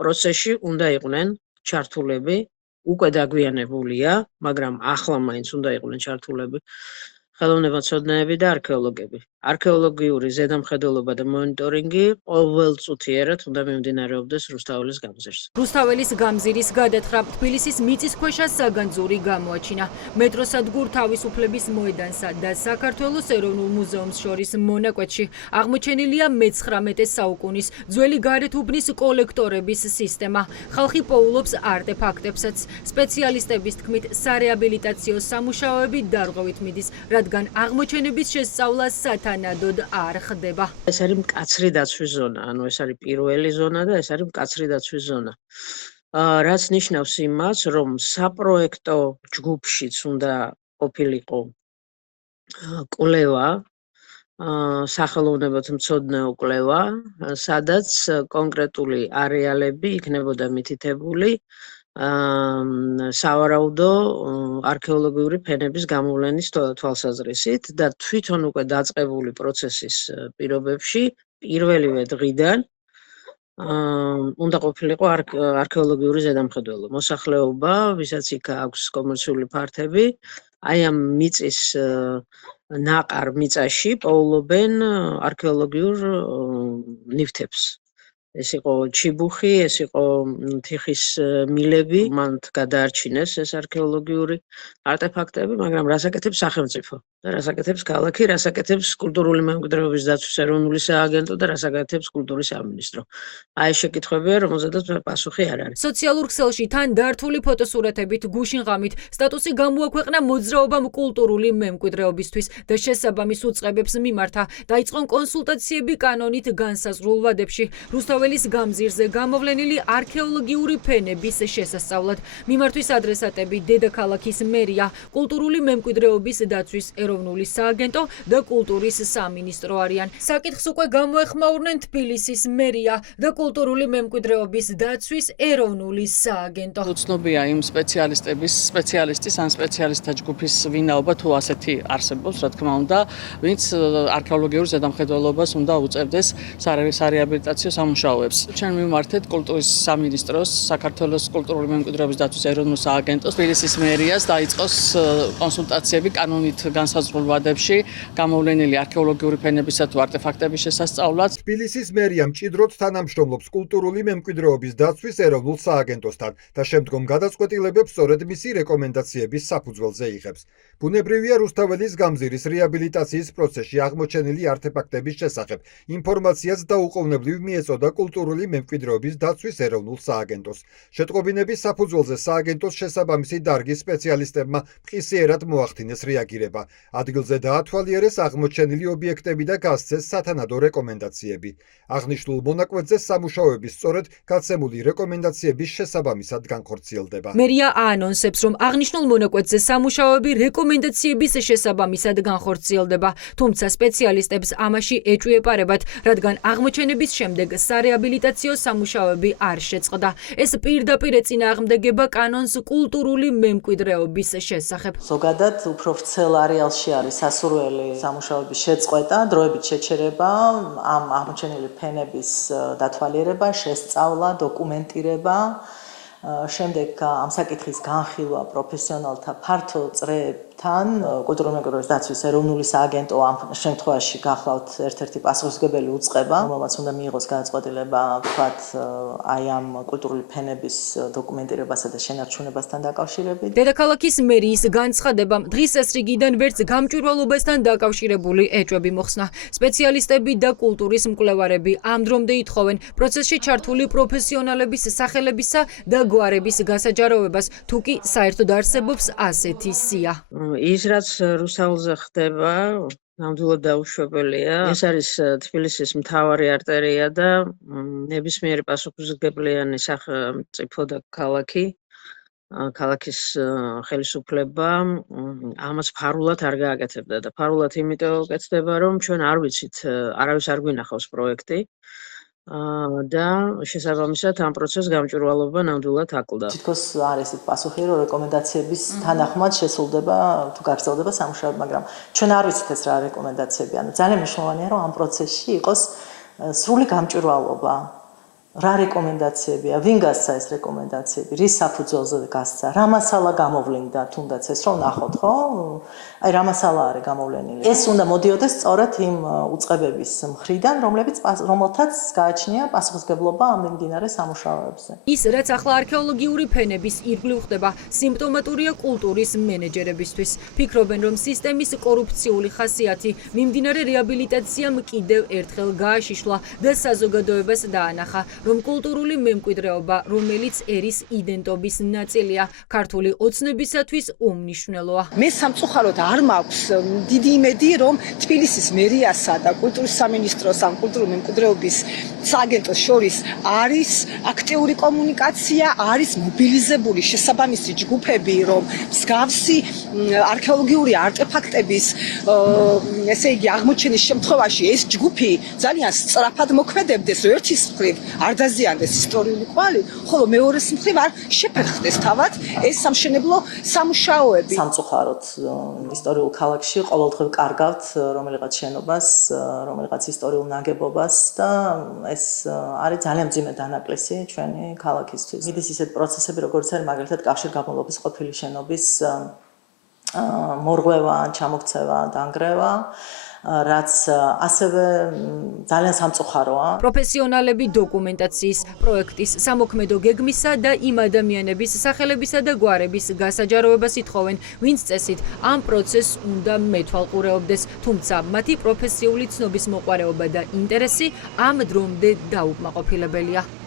პროცესში უნდა იყვნენ ჩართულები, უკვე დაგვიანებულია, მაგრამ ახლა მაინც უნდა იყვნენ ჩართულები ხელოვნებაცოდნეები და არქეოლოგები. არქეოლოგიური ზედამხედველობა და მონიტორინგი ყოველწუთიერად უნდა მიმდინარეობდეს რუსთაველის გამზირს. რუსთაველის გამზირის გადათხრა თბილისის მიწისქვეშა საგანძური გამოაჩინა. მეტროსადგურ თავისუფლების მოედანსა და საქართველოს ეროვნულ მუზეუმს შორის მონაკვეთში აღმოჩენილია მე-19 საუკუნის ძველი გარეთუბნის კოლექტორების სისტემა. ხალხი პოულობს არტეფაქტებსაც. სპეციალისტების თქმით, სარეაბილიტაციო სამუშაოები დარღვევით მიდის, რადგან აღმოჩენების შესწავლა სათანადოდ არ ხდება. ეს არის მკაცრი დაცვის ზონა, ანუ ეს არის პირველი ზონა და ეს არის მკაცრი დაცვის ზონა. რაც ნიშნავს იმას, რომ საპროექტო ჯგუფშიც უნდა ყოფილიყო კვლევა, სახელოვნებათა მცოდნეო კვლევა, სადაც კონკრეტული არეალები იქნებოდა მითითებული სავარაუდო არქეოლოგიური ფენების გამოვლენის თვალსაზრისით და თვითონ უკვე დაწყებული პროცესის პირობებში პირველივე დღიდან უნდა ყოფილიყო არქეოლოგიური ზედამხედველობა. მოსახლეობა, ვისაც იქ აქვს კომერციული ფართები, აი ამ მიწის ნაყარ მიწაში პოულობენ არქეოლოგიურ ნივთებს. ეს იყო ჩიბუხი, ეს იყო თიხის მილები, მანდ გადაარჩინეს ეს არქეოლოგიური არტეფაქტები, მაგრამ რას აკეთებს სახელმწიფო და რას აკეთებს ქალაქი, რას აკეთებს კულტურული მემკვიდრეობის დაცვის ეროვნული სააგენტო და რას აკეთებს კულტურის სამინისტრო. აი ეს შეკითხვებია, რომელზედაც პასუხი არ არის. სოციალურ ქსელში თან დართული ფოტოსურათებით გუშინ ღამით სტატუსი გამოაქვეყნა მოძრაობამ კულტურული მემკვიდრეობისთვის და შესაბამის უწყებებს მიმართა. დაიწყო კონსულტაციები კანონით განსაზღვრულ ვადებში. რუსთაველის გამზირზე გამოვლენილი არქეოლოგიური ფენების შესასწავლად. მიმართვის ადრესატები დედაქალაქის მერია, კულტურული მემკვიდრეობის დაცვის ეროვნული სააგენტო და კულტურის სამინისტრო არიან. საკითხს უკვე გამოეხმაურნენ თბილისის მერია და კულტურული მემკვიდრეობის დაცვის ეროვნული სააგენტო. უცნობია იმ სპეციალისტის ან სპეციალისტთა ჯგუფის ვინაობა თუ ასეთი არსებობს, რა თქმა უნდა, ვინც არქეოლოგიურ ზედამხედველობას უნდა უწევდეს სარეაბილიტაციო სამუშაოებს. ჩვენ მივმართეთ კულტურის სამინისტროს, საქართველოს კულტურული მემკვიდრეობის დაცვის ეროვნულ სააგენტოს, თბილისის მერიას დაიწყოს კონსულტაციები კანონით განსაზღვრულ ვადებში გამოვლენილი არქეოლოგიური ფენებისა თუ არტეფაქტების შესასწავლად. თბილისის მერია მჭიდროდ თანამშრომლობს კულტურული მემკვიდრეობის დაცვის ეროვნულ სააგენტოსთან და შემდგომ გადაწყვეტილებებს სწორედ მისი რეკომენდაციების საფუძველზე იღებს. ბუნებრივია, რუსთაველის გამზირის რეაბილიტაციის პროცესში აღმოჩენილი არტეფაქტების შესახებ ინფორმაციაც დაუყოვნებლივ მიეწოდა კულტურული მემკვიდრეობის დაცვის ეროვნულ სააგენტოს. შეტყობინების საფუძველზე სააგენტოს შესაბამისი დარგის სპეციალისტებმა მყისიერად მოახდინეს რეაგირება. ადგილზე დაათვალიერეს აღმოჩენილი ობიექტები და გასცეს სათანადო რეკომენდაციები. აღნიშნულ მონაკვეთზე სამუშაოები სწორედ გაცემული რეკომენდაციების შესაბამისად განხორციელდება. მერია აანონსებს, რომ აღნიშნულ მონაკვეთზე სამუშაოები რეკომენდაციების შესაბამისად განხორციელდება, თუმცა სპეციალისტებს ამაში ეჭვიეპარებათ, რადგან აღმოჩენების შემდეგ სარეაბილიტაციო სამუშაოები არ შეწყდა. ეს პირდაპირ ეწინააღმდეგება კანონს კულტურული მემკვიდრეობის შესახებ. ზოგადად უფრო ვრცელ არეალში არის სასურველი სამუშაოების შეწყვეტა, დროებით შეჩერება, ამ აღმოჩენილი ფენების დათვალიერება, შესწავლა, დოკუმენტირება. შემდეგ ამ საკითხის განხილვა პროფესიონალთა ფართო წრეებთან კულტურული მემკვიდრეობის დაცვის ეროვნული სააგენტო ამ შემთხვევაში გახლავთ ერთ-ერთი პასუხისმგებელი უწყება, რომელმაც უნდა მიიღოს გადაწყვეტილება ვთქვათ აი ამ კულტურული ფენების დოკუმენტირებასა და შენარჩუნებასთან დაკავშირებით. დედაქალაქის მერიის განცხადებამ დღის ეს რიგიდან ვერც გამჭვირვალობასთან დაკავშირებული ეჭვები მოხსნა. სპეციალისტები და კულტურის მკვლევარები ამ დრომდე ითხოვენ პროცესში ჩართული პროფესიონალების სახელებისა და გვარების გასაჯაროვებას, თუ კი საერთოდ არსებობს ასეთი სია. ის რაც რუსთაველზე ხდება, ნამდვილად დაუშვებელია. ეს არის თბილისის მთავარი არტერია და ნებისმიერი პასუხისმგებლიანი სახელმწიფო და ქალაქის ხელისუფლება ამას ფარულად არ გააკეთებდა და ფარულად იმიტომ აკეთდება, რომ ჩვენ არ ვიცით, არავის არ გვინახავს პროექტი. და შესაბამისად ამ პროცესს გამჭვირვალობა ნამდვილად აკლდა. თითქოს არის ეს პასუხი, რომ რეკომენდაციების თანახმად შესრულდება თუ გაგრძელდება სამუშაოები, მაგრამ ჩვენ არ ვიცით ეს რა რეკომენდაციები. ანუ ძალიან მნიშვნელოვანია, რომ ამ პროცესში იყოს სრული გამჭვირვალობა. რა რეკომენდაციებია, ვინ გასცა ეს რეკომენდაციები, რის საფუძველზე გასცა, რა მასალა გამოვლინდა თუნდაც ეს რომ ნახოთ, ხო? აი რა მასალა არის გამოვლენილი. ეს უნდა მოდიოდეს სწორედ იმ უწყებების მხრიდან, რომელთაც გააჩნია პასუხისმგებლობა ამ მიმდინარე სამუშაოებზე. ის რაც ახლა არქეოლოგიური ფენების ირგვლივ ხდება, სიმპტომატურია კულტურის მენეჯერებისთვის. ფიქრობენ, რომ სისტემის კორუფციული ხასიათი მიმდინარე რეაბილიტაციამ კიდევ ერთხელ გააშიშლა და საზოგადოებას დაანახა, რომ კულტურული მემკვიდრეობა, რომელიც ერის იდენტობის ნაწილია, ქართული ოცნებისათვის უმნიშვნელოა. მე სამწუხაროდ არ მაქვს დიდი იმედი, რომ თბილისის მერიასა და კულტურის სამინისტროს ან კულტურული მემკვიდრეობის სააგენტოს შორის არის აქტიური კომუნიკაცია, არის მობილიზებული შესაბამისი ჯგუფები, რომ მსგავსი არქეოლოგიური არტეფაქტების ესე იგი აღმოჩენის შემთხვევაში ეს ჯგუფი ძალიან სწრაფად მოქმედებდეს, ერთის მხრივ არ დაზიანდეს ისტორიული კვალი, ხოლო მეორეს მხრივ არ შეფერხდეს თავად ეს სამშენებლო სამუშაოები. სამწუხაროდ ისტორიულ ქალაქში ყოველდღე კარგავთ რომელიღაც შენობას, რომელიღაც ისტორიულ ნაგებობას და ეს არის ძალიან მძიმე დანაკლისი ჩვენი ქალაქისთვის. მიდის ისეთ პროცესები, როგორც არის მაგალითად კავშირგაბმულობის ყოფილი შენობის მორღვევა, ჩამოქცევა, დანგრევა, რაც ასევე ძალიან სამწუხაროა. პროფესიონალები დოკუმენტაციის, პროექტის, სამოქმედო გეგმისა და იმ ადამიანების სახელებისა და გვარების გასაჯაროებას ითხოვენ, ვინც წესით ამ პროცესს უნდა მეთვალყურეობდეს, თუმცა მათი პროფესიული ცნობის მოყვარეობა და ინტერესი ამ დრომდე დაუკმაყოფილებელია.